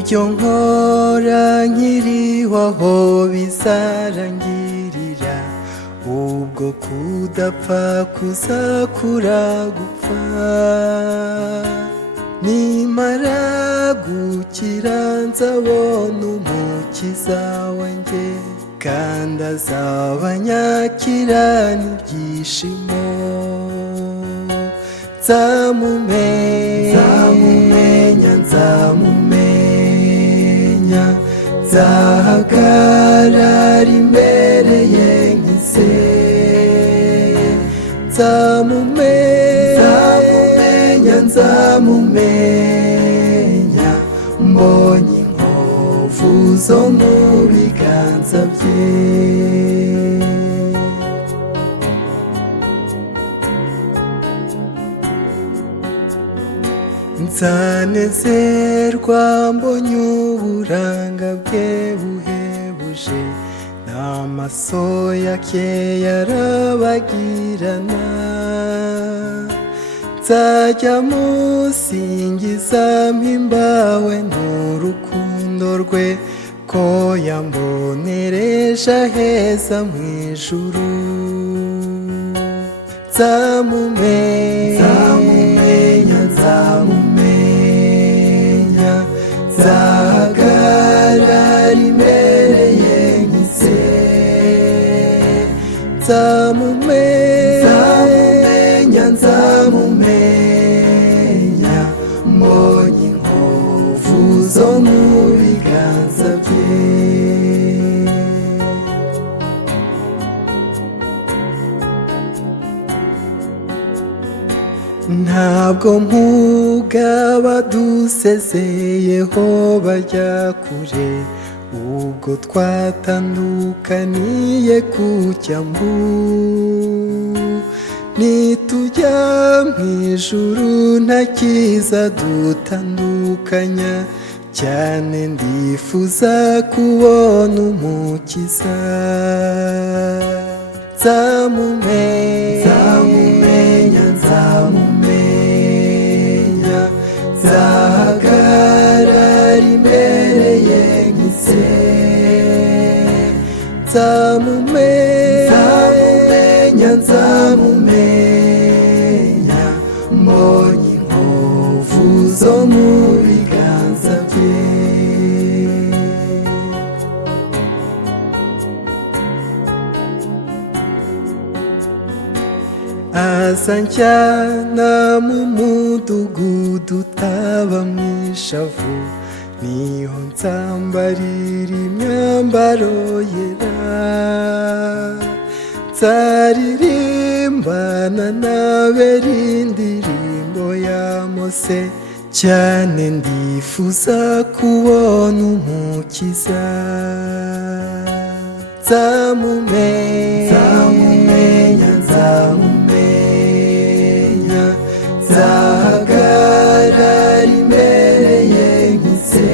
ibyo nkora nkiriho aho bizarangirira, ubwo kudapfa kuzakura gupfa. Nimara gukira nzabona umukiza wanjye, kandi azaba anyakirana ibyishimo. Nzamumenya, nzamumenya, nzahagarara imbere ye nkize. Nzamumenya, nzamumenya, mbonye inkovu zo mu biganza bye. Nzanezerwa mbonye uburanga bwe buhebuje, n'amaso yake yarabagirana. Nzajya musingiza mpimbawe n'urukundo rwe, ko yambonereje aheza mu ijuru. Nzamumenya, nzamumenya, nzahagarara imbere ye nkize. Nzamumenya, nzamumenya, mbonye inkovu zo mu biganza bye. Ntabwo mpugaba dusezeyeho bajya kure, ubwo twatandukaniye ku cyambu. Nitujya mu ijuru nta kiza dutandukanya, cyane ndifuza kubona umukiza. Nzamumenya, nzamumenya, nzahagarara imbere ye nkize. Nzamumenya, nzamumenya, mbonye inkovu zo mu biganza bye. Azanjyana mu mudugudu utaba mu ishavu, niho nzambarira imyambaro yera. Nzaririmbana n'abera indirimbo ya Mose, cyane ndifuza kubona umukiza. Nzamumenya, nzamumenya, nzahagarara imbere ye nkize.